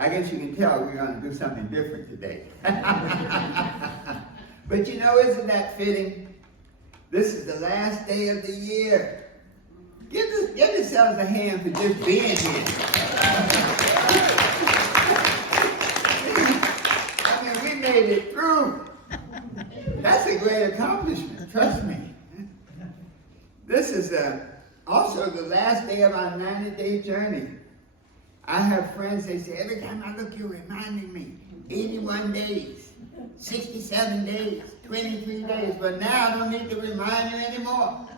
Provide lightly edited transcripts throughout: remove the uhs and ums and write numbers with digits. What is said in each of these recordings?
I guess you can tell we're going to do something different today. But you know, isn't that fitting? This is the last day of the year. Give yourselves a hand for just being here. I mean, we made it through. That's a great accomplishment, trust me. This is also the last day of our 90-day journey. I have friends, they say, every time I look, you're reminding me. 81 days, 67 days, 23 days, but now I don't need to remind you anymore.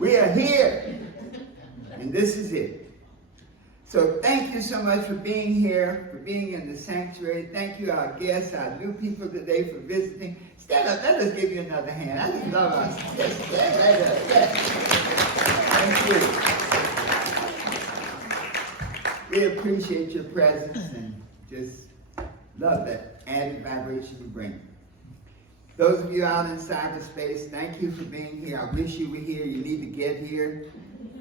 We are here, and this is it. So thank you so much for being here, for being in the sanctuary. Thank you, our guests, our new people today, for visiting. Stand up, let us give you another hand. I just love us. Yes, stand right up. Yes. Thank you. We appreciate your presence and just love that added vibration you bring. Those of you out in cyberspace, thank you for being here. I wish you were here. You need to get here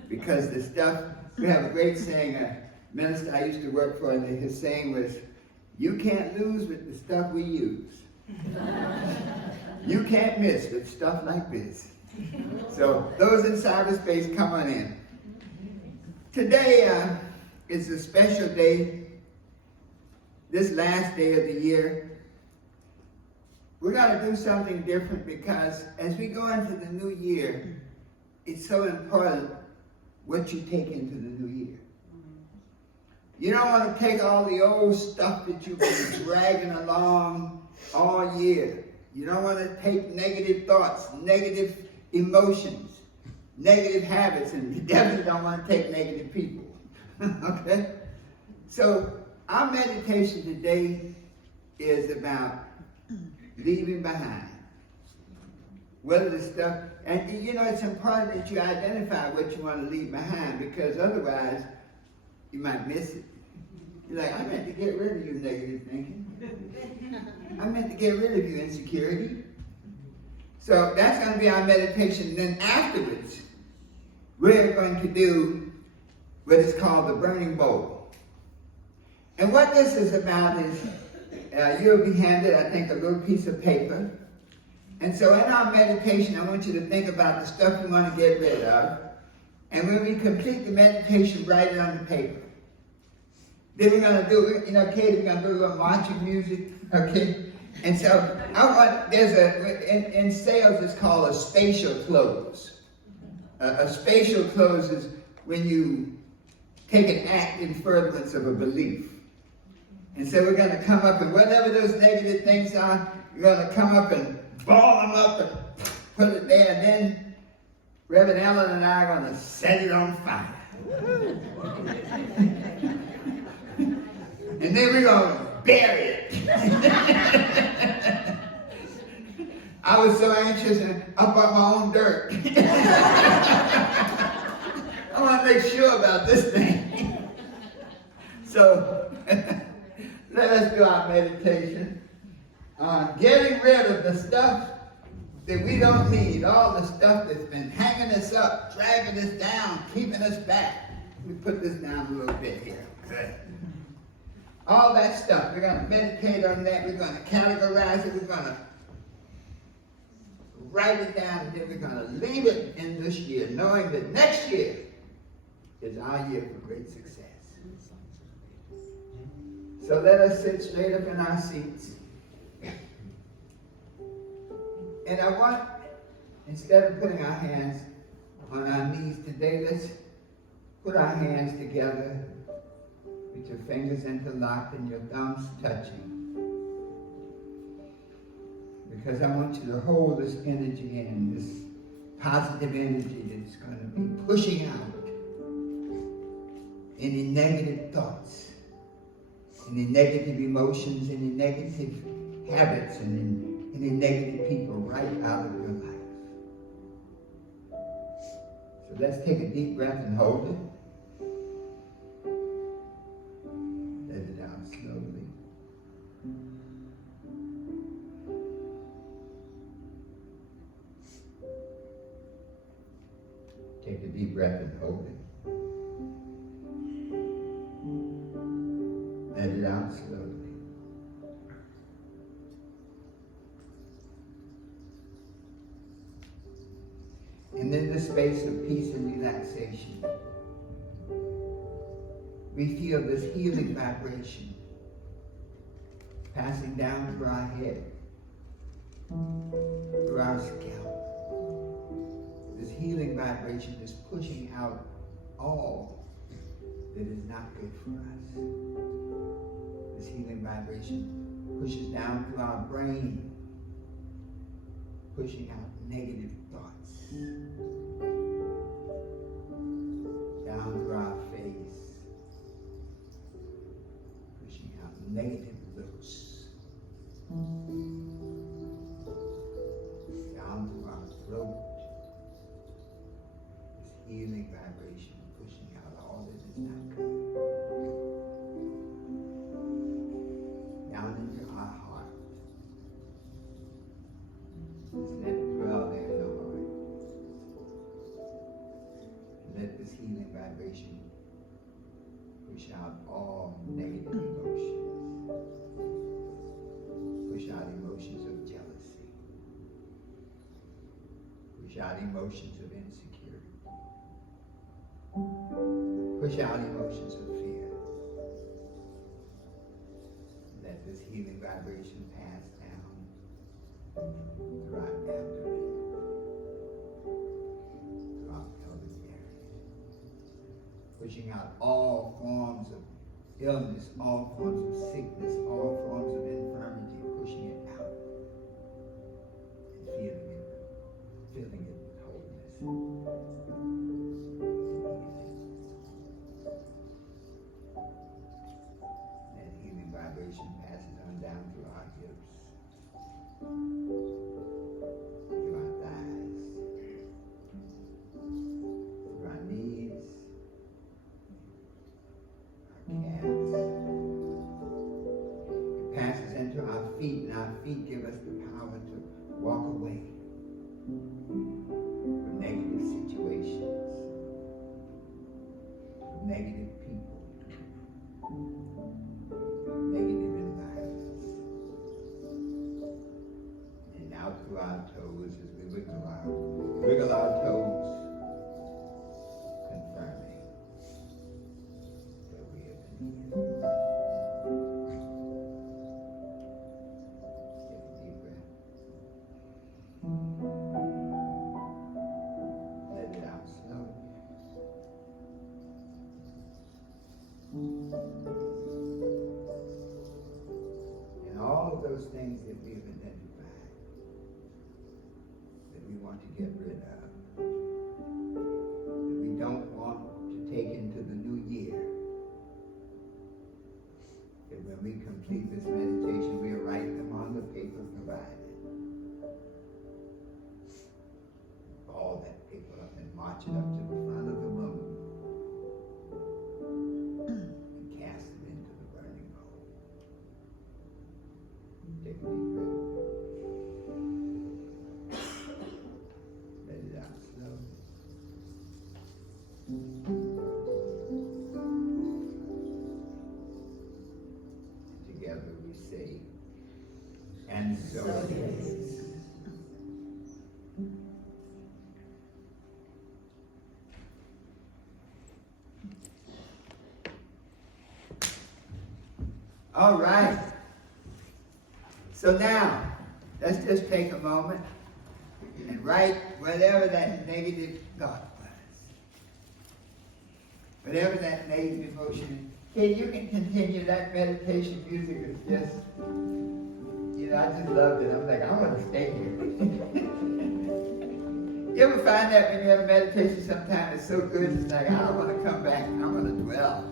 because the stuff, we have a great saying, a minister I used to work for, and his saying was, you can't lose with the stuff we use. You can't miss with stuff like this. So those in cyberspace, come on in. Today is a special day. This last day of the year, we're going to do something different because as we go into the new year, it's so important what you take into the new year. You don't want to take all the old stuff that you've been dragging along all year. You don't want to take negative thoughts, negative emotions, negative habits, and you definitely don't want to take negative people. Okay? So our meditation today is about leaving behind. What are the stuff, and you know, it's important that you identify what you want to leave behind because otherwise you might miss it. You're like, I meant to get rid of you negative thinking. I meant to get rid of you insecurity. So that's going to be our meditation. And then afterwards, we're going to do what is called the burning bowl. And what this is about is you'll be handed, I think, a little piece of paper. And so in our meditation, I want you to think about the stuff you want to get rid of. And when we complete the meditation, write it on the paper. Then we're going to do, you know, Katie, we're going to do a little marching music, okay? And so in sales, it's called a spatial close. A spatial close is when you take an act in furtherance of a belief. And so we're going to come up and whatever those negative things are, we're going to come up and ball them up and put it there. And then Reverend Ellen and I are going to set it on fire. And then we're going to bury it. I was so anxious and up on my own dirt. I want to make sure about this thing. So let us do our meditation on getting rid of the stuff that we don't need, all the stuff that's been hanging us up, dragging us down, keeping us back. Let me put this down a little bit here. Good. All that stuff, we're going to meditate on that, we're going to categorize it, we're going to write it down, and then we're going to leave it in this year, knowing that next year is our year for great success. So let us sit straight up in our seats. And I want, instead of putting our hands on our knees today, let's put our hands together with your fingers interlocked and your thumbs touching. Because I want you to hold this energy in, this positive energy that's going to be pushing out any negative thoughts, any negative emotions, any negative habits, and any negative people right out of your life. So let's take a deep breath and hold it. Let it out slowly. Take a deep breath and hold it. down slowly. And in the space of peace and relaxation, we feel this healing vibration passing down through our head, through our scalp. This healing vibration is pushing out all that is not good for us. This healing vibration pushes down through our brain, pushing out negative thoughts, down through our face, pushing out negative looks, down through our throat. This healing vibration pushing out all that is not good. Down into our heart. Just let it dwell there in the heart. And let this healing vibration push out all negative emotions. Push out emotions of jealousy. Push out emotions of insecurity. Push out emotions of fear. Let this healing vibration pass down through our abdomen, through our pelvic area. Pushing out all forms of illness, all forms of sickness, all forms of infirmity, pushing it out and filling it with wholeness. That healing vibration passes on down through our hips, through our thighs, through our knees, our calves. It passes into our feet, and our feet give us the power to walk away from negative situations, from negative people, negative environments. And out through our toes as we wiggle our toes, confirming that we have been healed. Take a deep breath. Let it out slowly. And all of those things that we have identified that we want to get rid of, that we don't want to take into the new year, that when we complete this meditation, we'll write them on the paper provided. Ball that paper up and march it up to the front of the moon and cast it into the burning coal. Take a deep breath. Let it out slowly. And together we say, and so it is. All right. So now, let's just take a moment and write whatever that negative thought was. Whatever that negative emotion. Okay, you can continue. That meditation music is just, I just loved it. I was like, I want to stay here. You ever find that when you have a meditation sometimes it's so good, it's like, I don't want to come back. I want to dwell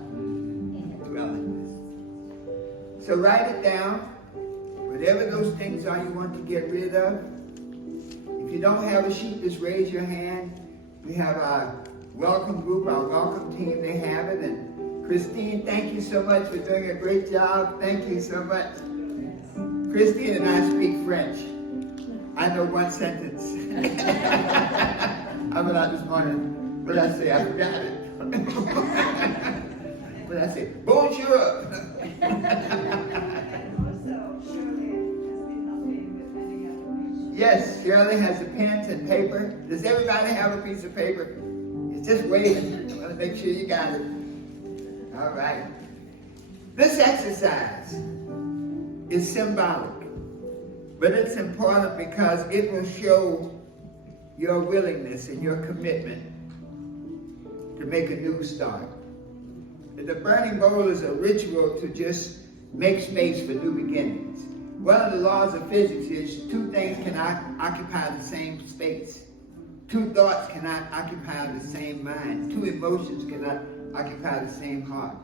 in this. So write it down. Whatever those things are you want to get rid of. If you don't have a sheet, just raise your hand. We have our welcome group, our welcome team, they have it. And Christine, thank you so much for doing a great job. Thank you so much. Christine and I speak French. I know one sentence. I went out this morning. What did I say? I forgot it. What did I say? Bonjour. Shirley has the pens and paper. Does everybody have a piece of paper? It's just waiting. I want to make sure you got it. All right. This exercise is symbolic, but it's important because it will show your willingness and your commitment to make a new start. The burning bowl is a ritual to just make space for new beginnings. One of the laws of physics is two things cannot occupy the same space. Two thoughts cannot occupy the same mind. Two emotions cannot occupy the same heart.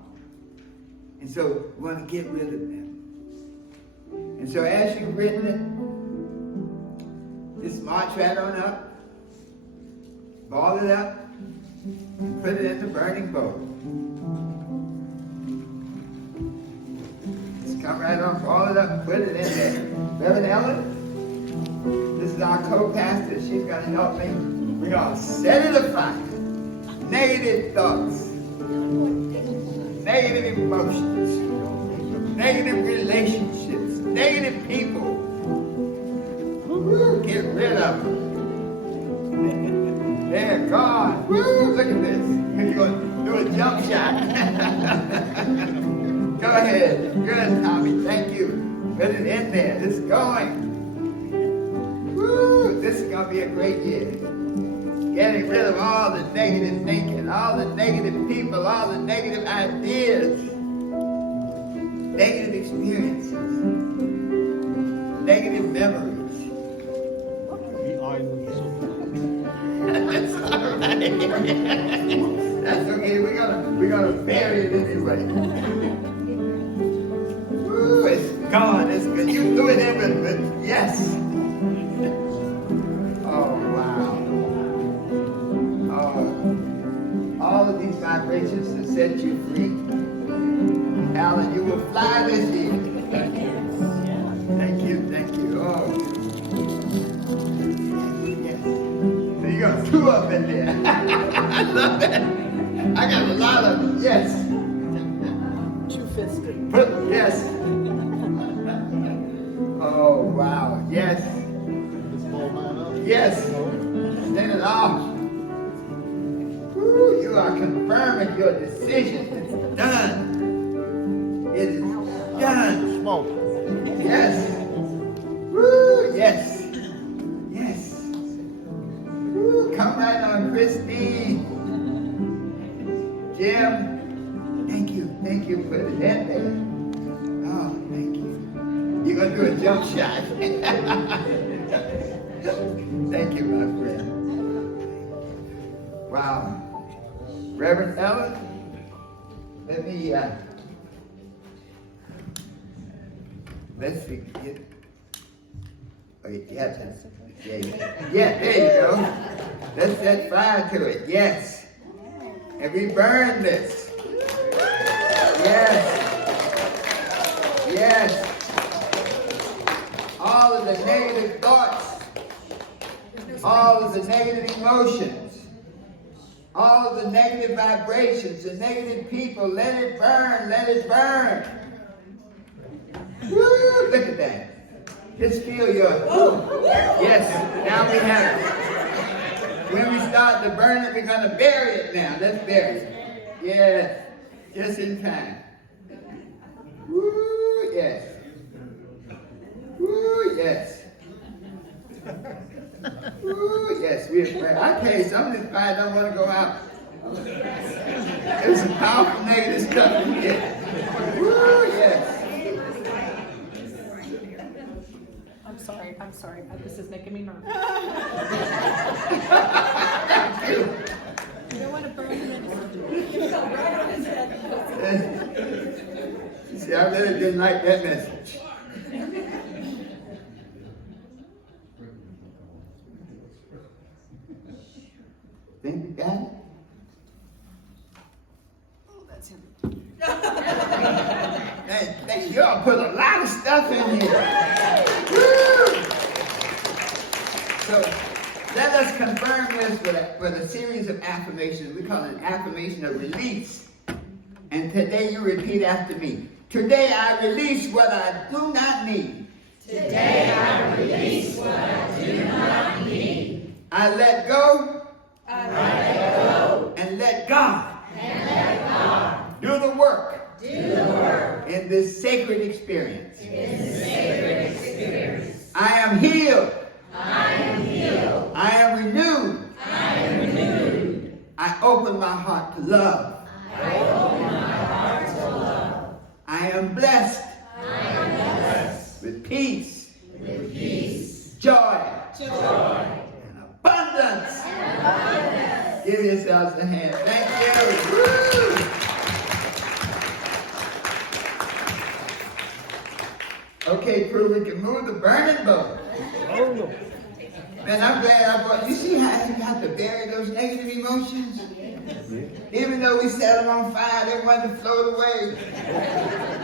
And so we want to get rid of them. And so as you've written it, just march right on up, ball it up, and put it in the burning bowl. Just come right on, ball it up, and put it in there. Reverend Ellen, this is our co-pastor. She's going to help me. We're going to set it afire. Negative thoughts, negative emotions, negative relationships, negative people. Woo, get rid of them. They're gone. Woo, look at this. You're going to do a jump shot. Go ahead. Good, Tommy. Thank you. Put it in there. It's going. Woo, this is going to be a great year. Getting rid of all the negative thinking, all the negative people, all the negative ideas, negative experiences, negative memories. That's all right. That's okay. We're gonna bury it anyway. Woo, it's gone. It's good. You threw it in with yes. All of these vibrations to set you free. Alan, you will fly this year. Thank you. Thank you, thank you. Oh. Yes. So you got two up in there. I love that. I got a lot of them. Yes. Two-fisted. Yes. Oh, wow. Yes. Yes. Stand it off. You are confirming your decision. It's done. It is done. Yes. Woo, yes. Yes. Woo, come right on, Christine. Jim, thank you. Thank you for the net there. Oh, thank you. You're going to do a jump shot. Thank you, my friend. Wow. Reverend Ellen, let me, let's see. Okay, yeah, there you go. Let's set fire to it, yes. And we burn this. Yes. Yes. All of the negative thoughts, all of the negative emotions, all of the negative vibrations, the negative people, let it burn, let it burn. Woo, look at that. Just feel your, yes, now we have it. When we start to burn it, we're going to bury it now. Let's bury it. Yes, just in time. Woo, yes. Woo, yes. Ooh, yes, we're praying. I tell you, some of this fire don't want to go out. There's some powerful negative stuff in here. Woo, yes. I'm sorry. This is making me nervous. You don't want to burn him in. See, I really didn't like that message. Think you got it? Oh, that's him. Hey, y'all put a lot of stuff in here. Woo! So let us confirm this with a series of affirmations. We call it an affirmation of release. And today you repeat after me. Today I release what I do not need. Today I release what I do not need. I let go I let go and let God and let God do the work do the work in this sacred experience. in the sacred experience. I am healed. I am healed. I am renewed. I am renewed. I open my heart to love. I open my heart to love. I am blessed I am blessed with peace, with peace, joy, joy, and abundance. Give yourselves a hand. Thank you. Woo! Okay, crew, we can move the burning boat. Man, I'm glad I brought. You see how you have to bury those negative emotions? Even though we set them on fire, they want to float away.